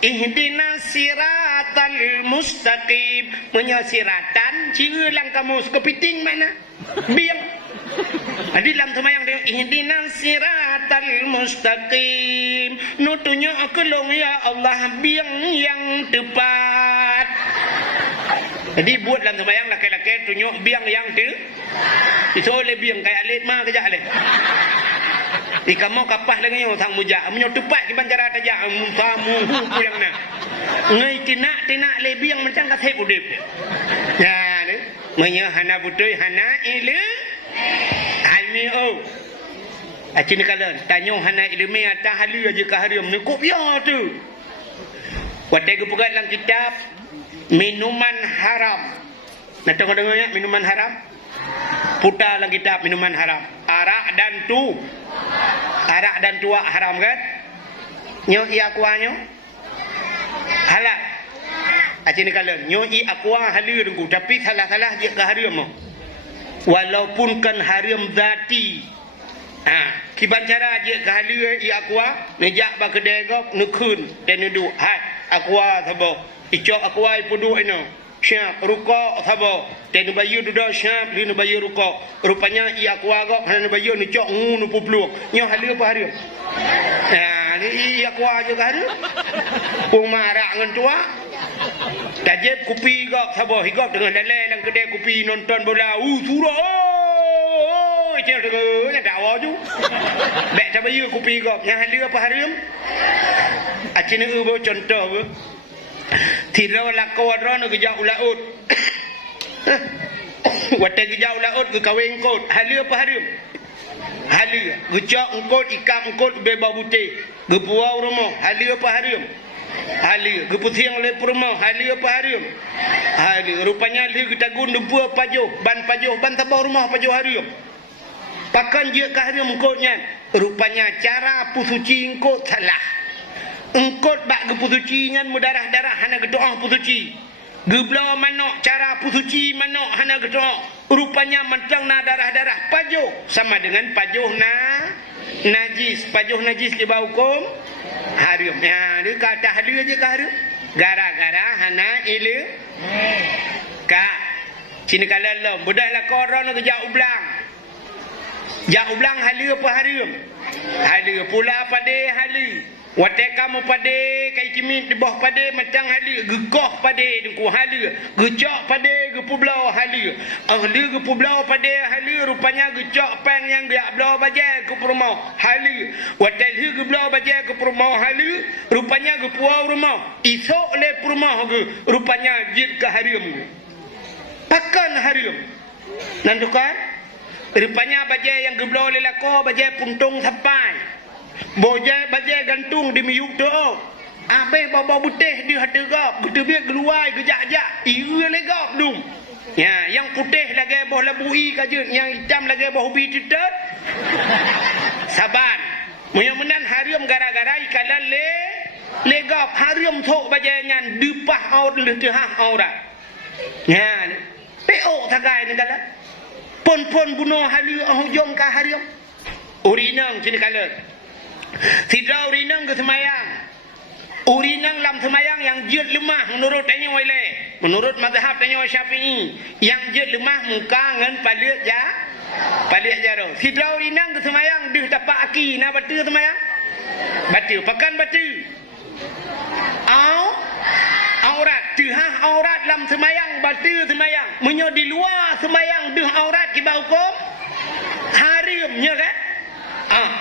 ihdinas siratal mustaqim menyasiratan ciulang kamu kepiting mana biang Adi dalam semayang dia ihdinas siratal mustaqim. Nu tunjuk aku long ya Allah biang yang tepat. Jadi buat dalam semayang laki-laki tunjuk biang yang itu oleh biang kayak alit mah kejak le. Kamu kapah lagi yang sang muja, menyo tepat ki bancara tajak kamu hu yang na. Ngai tinak le biang macam kat hep udip. Ya ni, menyo hana butoi hana ilu. Halmi oh. Acin kalan tanyo hana ilmi ata halu aja ka harum ni kop ya tu. Wadai ke pegat dalam kitab minuman haram. Nak tengok dengar ya minuman haram? Putar dalam kitab minuman haram. Arak dan tuak haram kan? Nyo i aqua nyo halal. Acin kalan nyo i aqua halal dengku tapi salah-salah dia ka harum. Walaupun kan haram zati. Kiban cara je ka halu i aqua nejak ba kedai gok nekun dan nedu. Hai aqua thabo. Ico aqua ipudu ino. Syap ruko thabo. Dan bayu duda syap li bayu ruko. Rupanya i aqua gok hana bayu ni cok ngu nu pupluk. Nyo halu apa haram? Ni i aqua je ka halu. Umarak ngan tua. Tajib kopi gok thabo higop dengan lelai dalam kedai kopi nonton bola. Surah. Itu yang dakwah tu. Baik tak bayu kopi gop. Yang halu apa haram? Acin ubo contoh. Tira lakau adron ke jauh laut. Watai ke jauh laut ke kawin kot. Halu apa haram? Halu. Gejak engkot ikam engkot bebau putih. Gepuau rumah. Halu apa haram? Halu. Geputiang le rumah. Halu apa haram? Halu. Rupanya halu kita gun dempua pajuh. Ban tabau rumah pajuh haram. Pakan dia ke haram engkotnya. Rupanya cara pusuci engkot salah. Engkot bak gepusuci ngan mudarah-darah hana gedoa pusuci. Geblau manok cara pusuci manok hana gedoa. Rupanya mentang na darah-darah pajuh sama dengan pajuh najis. Pajuh najis di bawah hukum haram. Ya, dia kata halu aja ke haram. Gara-gara hana ilu ka. Sini kalau lo budaklah koron ke jauh belang. Jauh belang halu apa haram? Halu pula pada halu. Watai kamu pada kai kimi di bawah pada macam halu gegoh pada dengku halu gejak pada gepublau halu ahli gepublau pada halu rupanya gejak pang yang dia blau bajai ke rumah halu watai hu geblau bajai ke rumah halu rupanya gepuau rumah isok le rumah ge rupanya jid ke haram pakan haram nandukan rupanya bajai yang geblau le lako bajai puntung sampai bajai gantung di miyuk tu. Abe bawa putih di hati gap. Kita biar keluar kejak-jak. Iya le gap dum. Ya, yang putih lagi boh labui kaje, yang hitam lagi boh ubi titet. Saban. Mudah-mudahan haram gara-gara ikalan le gap haram thok bajai nyan dipah aur le tehah aurat. Ya, peo tagai ni kala. Pon bunuh halu hujung ka haram. Urinang sini kala. Tidak urinang ke semayang. Urinang dalam semayang yang jid lemah menurut tanya wale. Menurut mazhab tanya Syafi'i, yang jid lemah muka ngan palik jaro. Tidak urinang ke semayang dah dapat aki nak batu semayang. Batu pakan batu. Aurat tuhah aurat dalam semayang batu semayang. Menyo di luar semayang dah aurat kita hukum haramnya kan?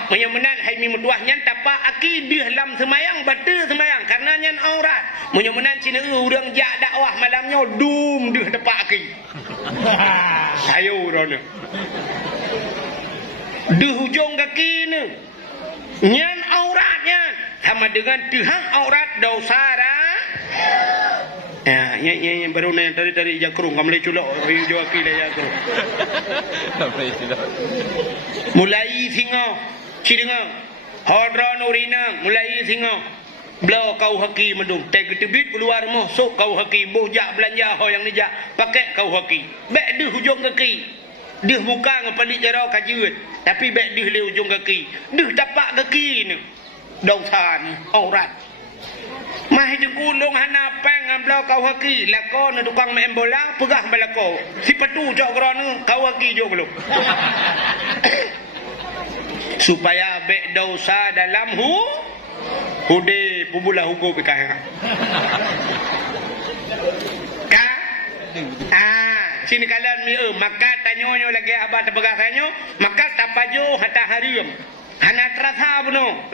Menyemenan hai mi mutuah nyan tapak aki di dalam semayang batu semayang karena nyan aurat. Menyemenan cina urang jak dakwah malamnya dum di tapak aki. Ayo rono. Di hujung kaki ni nyan auratnya sama dengan tuhang aurat dosa Ya, baru na dari jakrung kamle culok jo aki le jakrung. Mulai singo, ciringo. Hodron urina mulai singo. Blau kau haki mendung. Teg tebit keluar rumah sok kau haki bojak belanja ho yang nijak pakai kau haki. Bek di hujung kaki. Dih muka ngepalik jarau kajiut. Tapi bek di le hujung kaki. Dih tapak kaki ni. Dosan aurat. Mah jengkulung hana peng amblau kau haki lako na tukang main bola pegah balako si patu cok krono kau bagi juga lu. Supaya be dosa dalam hude pubulah hukum kah. Sini kalian mi maka tanyo lagi abah tepegasanyo maka tapajo hata harium. Hana terasa beno.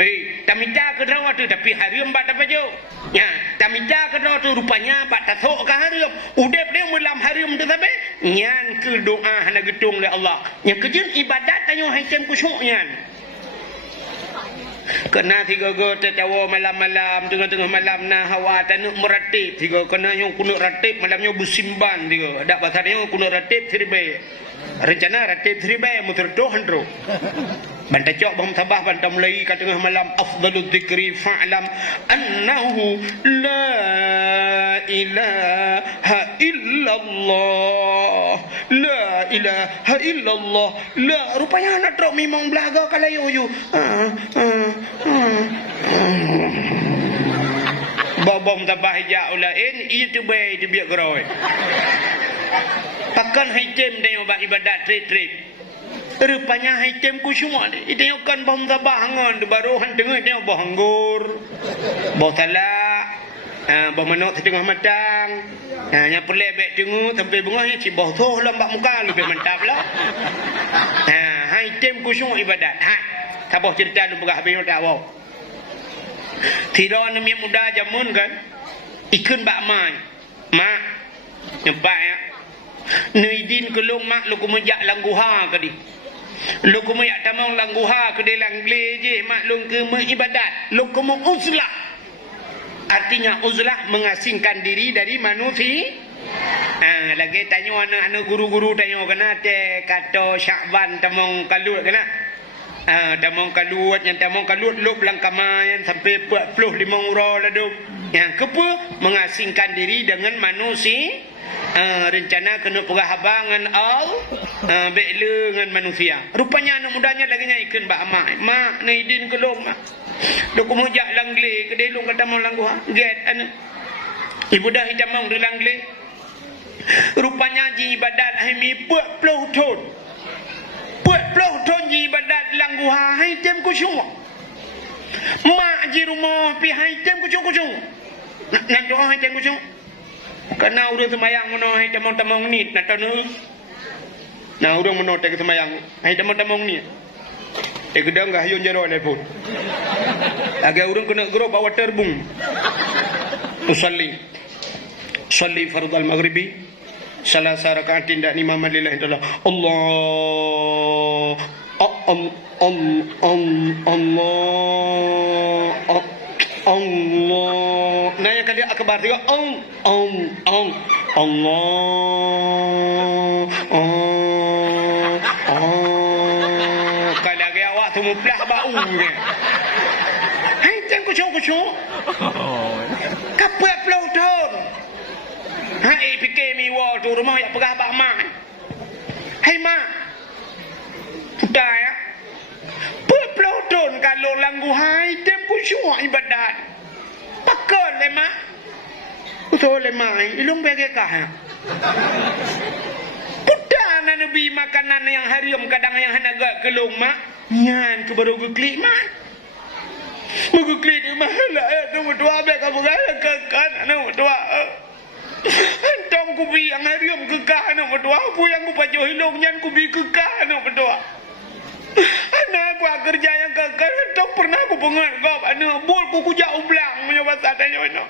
Tamija ke draw tu tapi harium bat tapajo. Ya, tamija ke draw tu rupanya bat tasok ke harium. Udep dia melam harium tu sabe. Nyan ke doa hana gedung le Allah. Yang kejun ibadat tanyo haicen kusyuk nyan. Kena tiga go tertawa malam-malam tengah-tengah malam nah hawa tanuk meratib tiga kena yang kunuk ratib malamnya busimban tiga ada bahasa dia kunuk ratib seribe rencana ratib seribe muter dohan ro banta cok bom sabah banta mulai kat tengah malam afdalul dzikri fa'lam annahu la ilaha illallah la ilaha illallah la rupanya anak trok memang belaga kalayo you bom sabah hijau lain itu baik dibiak geroi pakan haitem dia ibadat trip rupanya haitem ku semua ni dia kan bom sabah hangon baru han dengar dia boh anggur boh talak boh manok setengah matang nya pelek bek dengar sampai bengahnya ci boh toh lambak muka lebih mantap lah haitem ku semua ibadat tak boh cerita lu begah habis tak boh tiron mi muda jamun kan ikun bak mai mak nyempak ya neidin kelung mak lu kumejak langguha kadi lu kumejak tamang langguha kedi langle je mak lu ke ibadat lu kumu uzlah artinya uzlah mengasingkan diri dari manusia lagi tanya anak guru-guru tanya kena te kata Syakban tamang kalut kena tamang kalut yang tamang kalut lu belang kamayan sampai 45 euro ladu yang kepa mengasingkan diri dengan manusia rencana kena perhabangan bekle dengan manusia rupanya anak mudanya lagi ikut bak mak naidin kelum dok mujak langle ke delung kata mau langgu get anu ibu dah hitamang di langle rupanya ji ibadat hemi 40 tahun 40 tahun ji ibadat langgu hai tem ku semua mak ji rumah pi hai tem ku semua nan doa hai tem ku semua karena urang semayang mono hai tamang-tamang ni nak tahu nu nah urang mono te semayang hai tamang-tamang ni gedang gah yon jero le pun agak urang kena gero bawa terbung usalli fardal maghribi salasa rakaatin dan imam lillahi ta'ala Allah Allah nah yang kali akbar tiga Allah kalau lagi awak tu muplah bau ni hai tengku cok kapet pelau tahun hai fikir mi wall tu rumah yang pegah bak mak hai mak dah ya pelau tahun kalau langgu hai tempu semua ibadat pakon le mak betul le mak ilung bagi kah pudana nabi makanan yang harium kadang yang hanaga kelung mak nyan ke baru geklik mak mengeklik di mahala ya tu berdua abek kamu gaya kekan anu berdua entong kubi yang harium kekah anu berdua apa yang ku pajo hilung nyan kubi kekah anu berdua anak aku kerja yang kekal entong pernah aku pengen kau anu bol ku jauh belang menyobat sadanya anu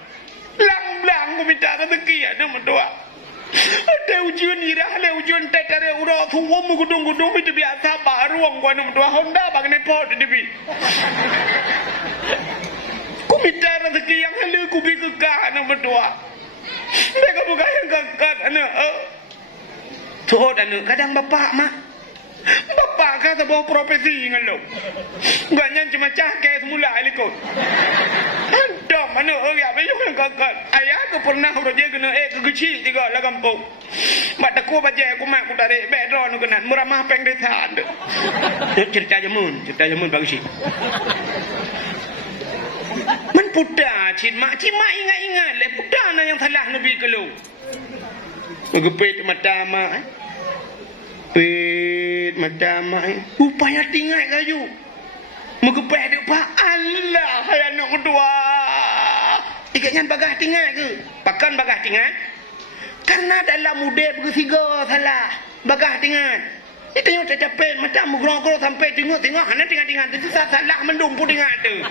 belang ku minta rezeki anu berdua ada ujian irah ada ujian tetare ura tuwam gudung-gudung itu biasa baruang ku anu berdua Honda bagne pot dibi ku minta rezeki yang halu ku bi kekah anu berdua mereka bukan yang kekal anu tuh anu kadang bapak mak bapak kata bawa profesi dengan lo gaknya cuma cahke semula alikut dom mana orang apa yang kakak ayah aku pernah raja kena kegeci tiga lah kampung mak takut baca aku mak aku tarik background kena meramah peng desa tu cerita jamun bagus sih man puda cimak ingat le puda na yang salah nabi kalau ngepet mata mak Pit macam mai. Upaya tinggal kayu. Megepeh dek pak Allah hai anak kedua. Ikatnya bagah tinggal ke? Pakan bagah tinggal? Karena dalam muda bersiga salah. Bagah tinggal. Itu yang tak capek macam mugrong-grong sampai tengok-tengok hana tinggal-tinggal tu salah mendung pun tinggal tu.